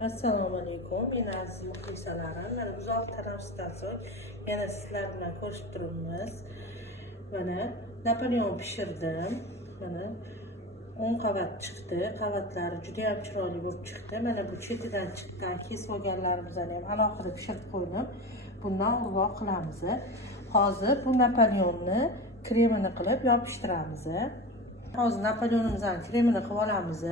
Assalomu alaykum, men aziz muxlisalarim. Mana uzoq tanaffusdan so'ng yana sizlar bilan ko'rishib turibmiz. Mana Napoleon pishirdim. Mana 10 qavat chiqdi. Qavatlari juda ham chiroyli bo'lib chiqdi. Mana bu chetidan chiqqan kesib olganlarimizni ham alohida pishirib qo'ydim. Bundan urvoq qilamiz. Hozir bu Napoleonni kremini qilib yopishtiramiz. Hozir Napoleonimizning kremini qilib olamiz.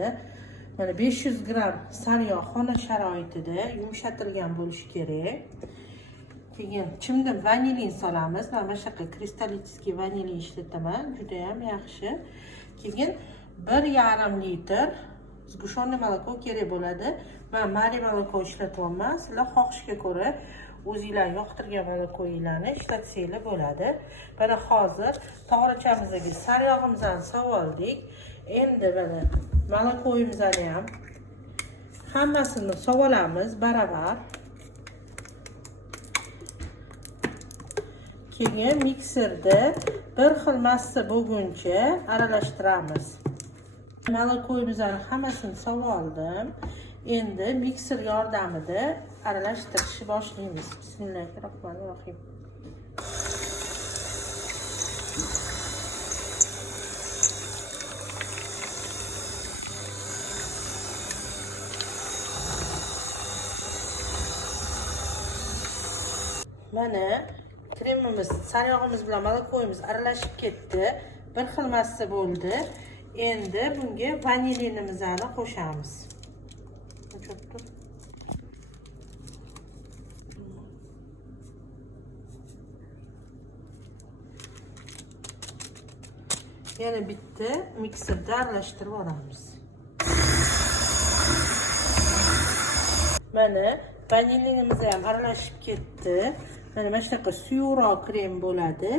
Mana 500 gram sariyog' xona sharoitida yumshatilgan bo'lishi kerak. Keyin chimdim vanilin solamiz. Mana bu yoqqa kristallический vanilin ishlataman, juda ham yaxshi. Keyin 1,5 litr sgushanniy молоко kerak bo'ladi. Men mari молоко ishlatyapman. Sizlar xohishga ko'ra o'zingizlar yoqtirgan молокоinglarni ishlatsanglar bo'ladi. Mana hozir tog'orachamizdagi sariyog'imizni solib oldik. Endi mana молокоimizni ham hammasini solib olamiz baravar. Keyin mikserda bir xil massa bo'lguncha aralashtiramiz. Молокоimizni hammasini solib oldim. Endi mikser yordamida aralashtirishni boshlaymiz. Bismillahirrohmanirrohim. Mana kremimiz, sariyog'imiz bilan молокоimiz aralashib ketdi. Bir xil massa bo'ldi. Endi bunga vanilinimizni qo'shamiz. Yana bitta mikserda aralashtirib olamiz. Mana vanilinimiz ham aralashib ketdi. Mana shunaqa suyuqroq krem bo'ladi.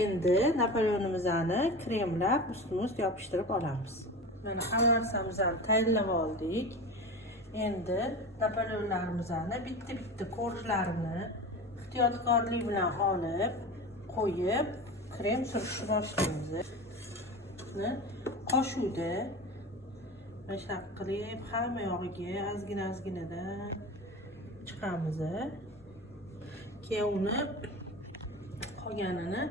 Endi Napoleonimizni kremlab ustma-ust yopishtirib olamiz. Mana hamma narsamizni tayyorlab oldik. Endi Napoleonlarimizni bitta korjlarini ehtiyotkorlik bilan olib, qo'yib, krem surishni boshlaymiz. Qo'shuvda mana shunaqa qilib hamma yog'iga ozgina-ozginadan chiqamiz. Keyin uni qolganini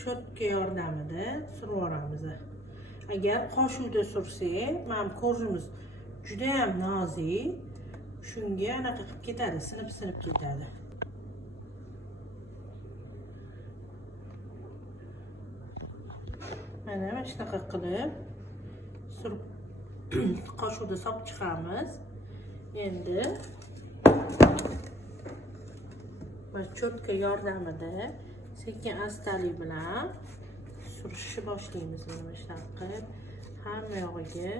cho'tka yordamida surib olamiz. Agar qo'shuvda sursak, mana korjimiz juda ham nozik, shunga anaqa qilib ketadi, sinib ketadi. Mana shunaqa qilib surib qo'shuvda solib chiqamiz. Endi cho'tka yordamida sekin astalik bilan surishni boshlaymiz. Mana shunaqa qilib hamma yog'iga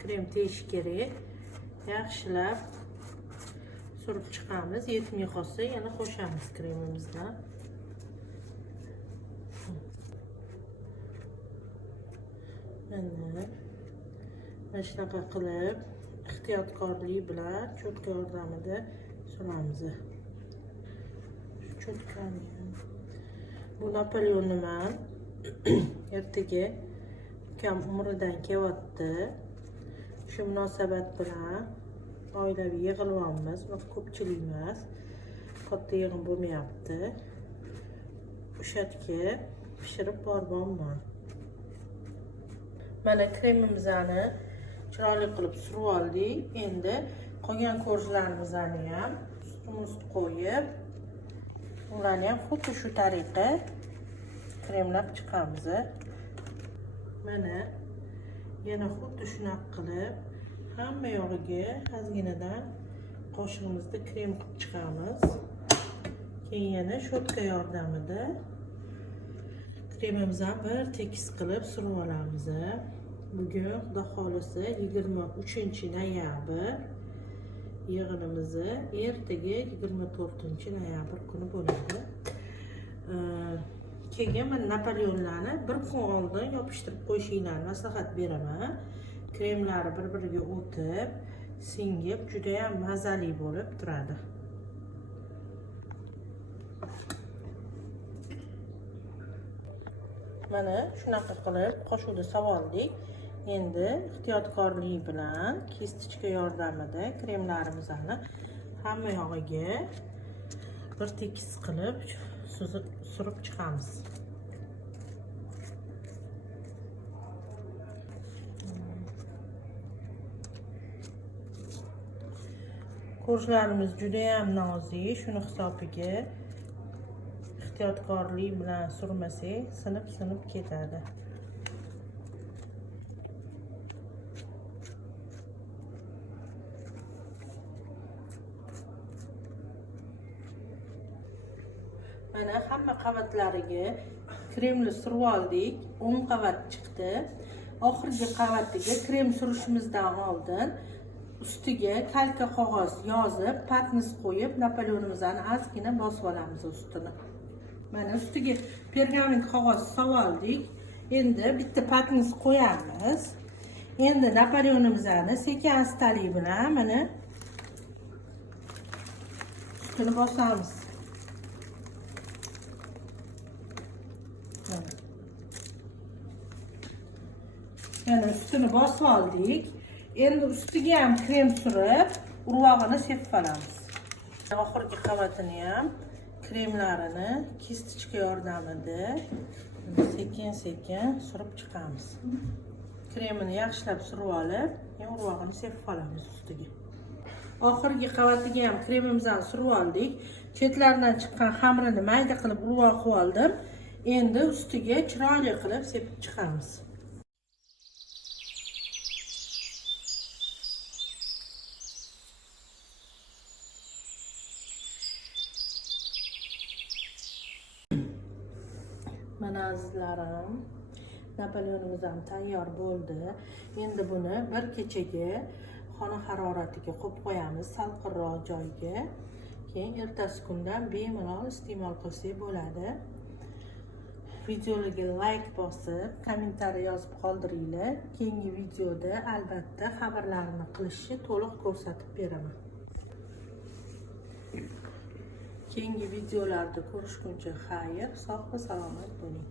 krem tegishi kerak. Yaxshilab surib chiqamiz. Yetmay qolsa yana qo'shamiz kremimizni. Mana shunaqa qilib ehtiyotkorlik bilan cho'tka yordamida suramiz. Cho'tkani bu Napoleonni men ertaga ukam umridan kelyapti. Shu munosabat bilan oilaviy yig'ilyapmiz. Ko'pchilik emas, katta yig'in bo'lmayapti. O'sha yerga pishirib boribman. Mana kremimizni chiroyli qilib surib oldik. Endi qolgan korjlarimizni ham ustma-ust qo'yib, ularni ham xuddi shu tariqa kremlab chiqamiz. Mana yana xuddi shunaqa qilib hamma yog'iga ozginadan qo'shig'imizni krem qilib chiqamiz. Keyin yana shotka yordamida kremimizni bir tekis qilib surib olamiz. Bugun xudo xolisa 23-noyabr yig'inimiz, ertaga 24-noyabr kuni bo'ladi. Keyin men Napoleonlarni bir kun oldin yopishtirib qo'yishinglarni maslahat beraman. Kremlari bir-biriga o'tib, singib juda ham mazali bo'lib turadi. Mana shunaqa qilib qo'shuvda solib oldik. Endi ehtiyotkorlik bilan kestichka yordamida kremlarimizni hamma yog'iga bir tekis qilib surib chiqamiz. Ko'rishlarimiz juda ham nozik, shuni hisobiga ehtiyotkorlik bilan surmasak sinib ketadi. Mana hamma qavatlariga kremni surib oldik. 10 qavat chiqdi. Oxirgi qavatiga krem surishimizdan oldin ustiga kalka qog'oz yozib, patnis qo'yib, Napoleonimizni ozgina bosib olamiz ustini. Mana ustiga pergamin qog'oz solib oldik. Endi bitta patnis qo'yamiz. Endi Napoleonimizni sekin-astalik bilan mana ustini bosamiz. Yana ustini bosib oldik. Endi ustiga ham krem surib, urvog'ini sepib olamiz. Oxirgi qavatini ham kremlarini kestichka yordamida sekin-sekin surib chiqamiz. Kremini yaxshilab surib olib, urvog'ini sepib olamiz ustiga. Oxirgi qavatiga ham kremimizni surib oldik. Chetlaridan chiqqan xamirini mayda qilib urvoq qilib oldim. Endi ustiga chiroyli qilib sepib chiqamiz. Mana azizlarim, Napoleonimiz ham tayyor bo'ldi. Endi buni bir kechaga xona haroratiga qo'yib qo'yamiz, salqinroq joyga. Keyin ertasi kundan bemalol iste'mol qilsak bo'ladi. Videoga like bosib, kommentariy yozib qoldiringlar. Keyingi videoda albatta xabarlarni qilishni to'liq ko'rsatib beraman. Keyingi videolarda ko'rishguncha xayr, sog' va salomat bo'ling.